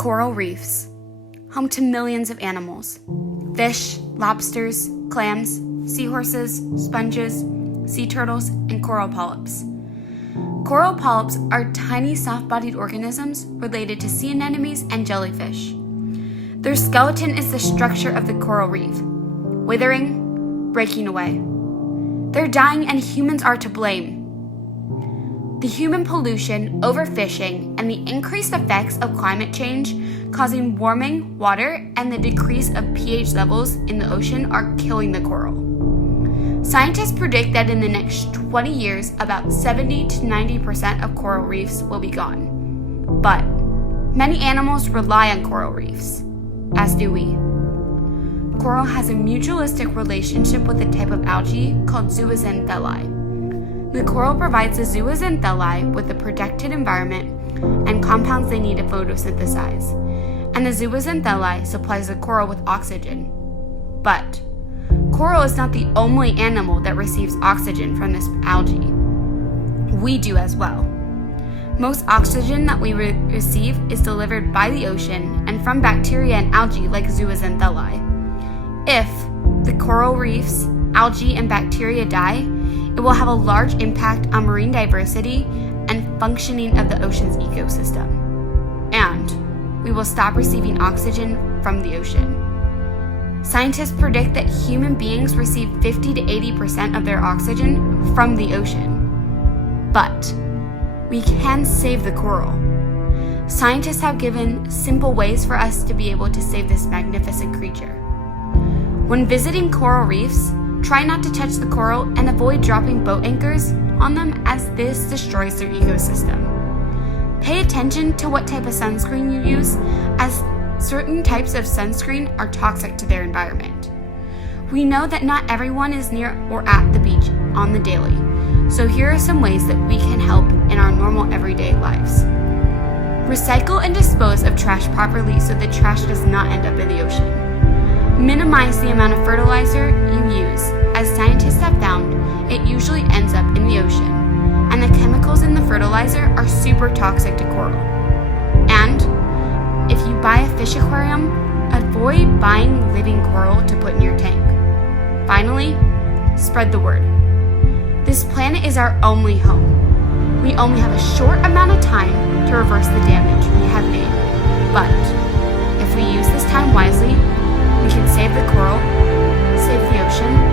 Coral reefs, home to millions of animals: fish, lobsters, clams, seahorses, sponges, sea turtles, and coral polyps. Coral polyps are tiny soft-bodied organisms related to sea anemones and jellyfish. Their skeleton is the structure of the coral reef, withering, breaking away. They're dying and humans are to blame. The human pollution, overfishing, and the increased effects of climate change causing warming water and the decrease of pH levels in the ocean are killing the coral. Scientists predict that in the next 20 years, about 70 to 90% of coral reefs will be gone. But many animals rely on coral reefs, as do we. Coral has a mutualistic relationship with a type of algae called zooxanthellae. The coral provides the zooxanthellae with the protected environment and compounds they need to photosynthesize, and the zooxanthellae supplies the coral with oxygen. But coral is not the only animal that receives oxygen from this algae. We do as well. Most oxygen that we receive is delivered by the ocean and from bacteria and algae like zooxanthellae. If the coral reefs, algae, and bacteria die, it will have a large impact on marine diversity and functioning of the ocean's ecosystem. And we will stop receiving oxygen from the ocean. Scientists predict that human beings receive 50 to 80% of their oxygen from the ocean. But we can save the coral. Scientists have given simple ways for us to be able to save this magnificent creature. When visiting coral reefs, try not to touch the coral and avoid dropping boat anchors on them, as this destroys their ecosystem. Pay attention to what type of sunscreen you use, as certain types of sunscreen are toxic to their environment. We know that not everyone is near or at the beach on the daily, so here are some ways that we can help in our normal everyday lives. Recycle and dispose of trash properly so the trash does not end up in the ocean. Minimize the amount of fertilizer you use, as scientists have found it usually ends up in the ocean, and the chemicals in the fertilizer are super toxic to coral. And if you buy a fish aquarium, avoid buying living coral to put in your tank. Finally, spread the word. This planet is our only home. We only have a short amount of time to reverse the damage we have made. But if we use this time wisely, we can save the coral, save the ocean,